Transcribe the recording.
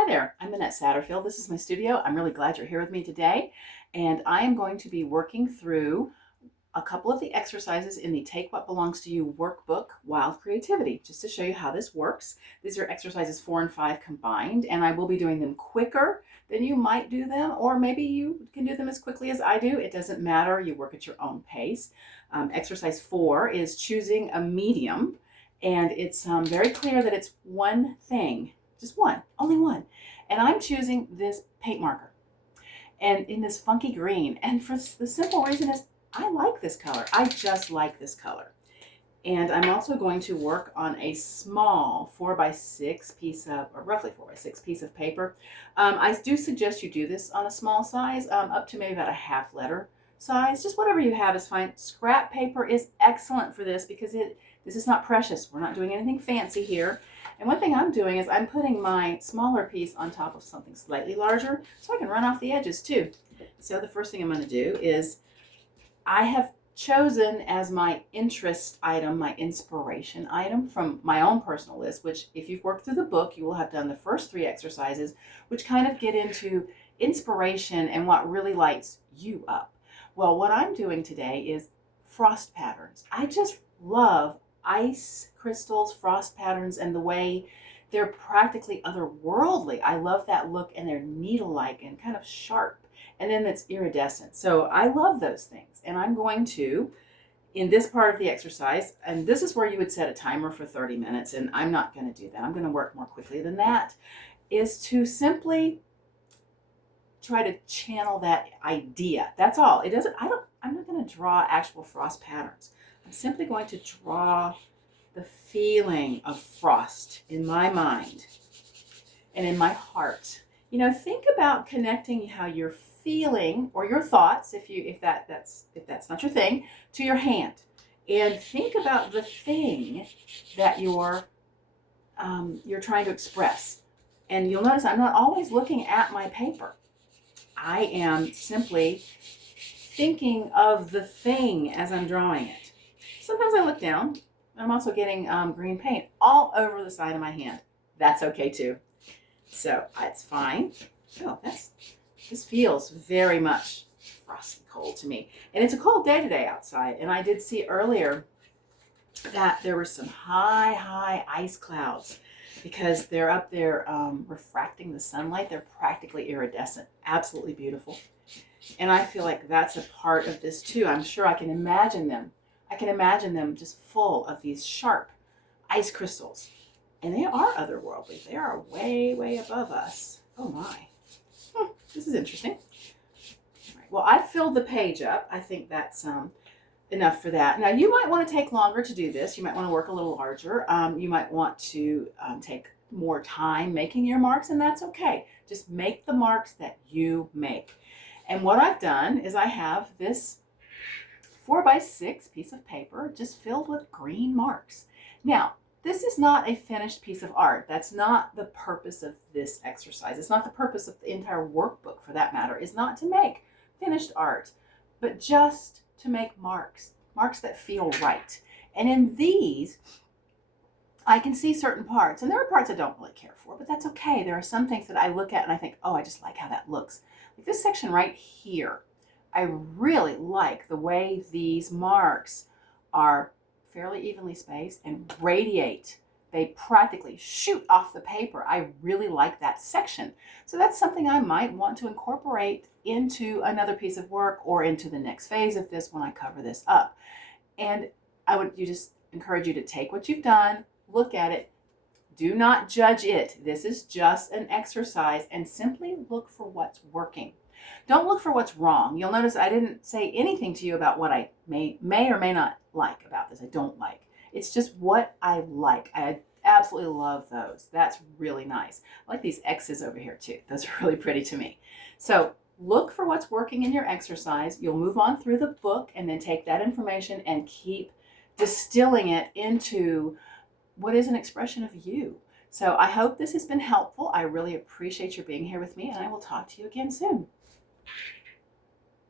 Hi there, I'm Monette Satterfield. This is my studio. I'm really glad you're here with me today. And I am going to be working through a couple of the exercises in the Take What Belongs to You workbook, Wild Creativity, just to show you how this works. These are exercises 4 and 5 combined, and I will be doing them quicker than you might do them, or maybe you can do them as quickly as I do. It doesn't matter. You work at your own pace. Exercise 4 is choosing a medium, and it's very clear that it's one thing, just one, only one. And I'm choosing this paint marker and in this funky green. And for the simple reason is I like this color. I just like this color. And I'm also going to work on a small 4x6 piece of, or roughly 4x6 piece of paper. I do suggest you do this on a small size, up to maybe about a half letter size. Just whatever you have is fine. Scrap paper is excellent for this because this is not precious. We're not doing anything fancy here. And one thing I'm doing is I'm putting my smaller piece on top of something slightly larger so I can run off the edges too. So the first thing I'm going to do is I have chosen as my interest item, my inspiration item from my own personal list, which if you've worked through the book, you will have done the first 3 exercises, which kind of get into inspiration and what really lights you up. Well, what I'm doing today is frost patterns. I just love ice crystals, frost patterns, and the way they're practically otherworldly. I love that look, and they're needle-like and kind of sharp, and then it's iridescent. So I love those things, and I'm going to, in this part of the exercise, and this is where you would set a timer for 30 minutes, and I'm not going to do that. I'm going to work more quickly than that, is to simply try to channel that idea. That's all. I'm not going to draw actual frost patterns. I'm simply going to draw the feeling of frost in my mind and in my heart. You know, think about connecting how you're feeling, or your thoughts, if that's not your thing, to your hand, and think about the thing that you're trying to express. And you'll notice I'm not always looking at my paper. I am simply thinking of the thing as I'm drawing it. Sometimes I look down. I'm also getting green paint all over the side of my hand. That's okay too. So it's fine. Oh, this feels very much frosty cold to me. And it's a cold day today outside. And I did see earlier that there were some high ice clouds because they're up there refracting the sunlight. They're practically iridescent. Absolutely beautiful. And I feel like that's a part of this too. I'm sure I can imagine them. I can imagine them just full of these sharp ice crystals. And they are otherworldly. They are way above us. Oh my. This is interesting. All right. Well, I've filled the page up. I think that's enough for that. Now, you might want to take longer to do this. You might want to work a little larger. You might want to take more time making your marks, and that's okay. Just make the marks that you make. And what I've done is I have this 4x6 piece of paper just filled with green marks. Now, this is not a finished piece of art. That's not the purpose of this exercise. It's not the purpose of the entire workbook, for that matter, is not to make finished art, but just to make marks that feel right. And in these, I can see certain parts, and there are parts I don't really care for, but that's okay. There are some things that I look at and I think, oh, I just like how that looks. Like this section right here, I really like the way these marks are fairly evenly spaced and radiate. They practically shoot off the paper. I really like that section. So that's something I might want to incorporate into another piece of work or into the next phase of this when I cover this up. And I would just encourage you to take what you've done, look at it, do not judge it. This is just an exercise, and simply look for what's working. Don't look for what's wrong. You'll notice I didn't say anything to you about what I may or may not like about this. I don't like. It's just what I like. I absolutely love those. That's really nice. I like these X's over here too. Those are really pretty to me. So look for what's working in your exercise. You'll move on through the book and then take that information and keep distilling it into what is an expression of you. So I hope this has been helpful. I really appreciate your being here with me, and I will talk to you again soon.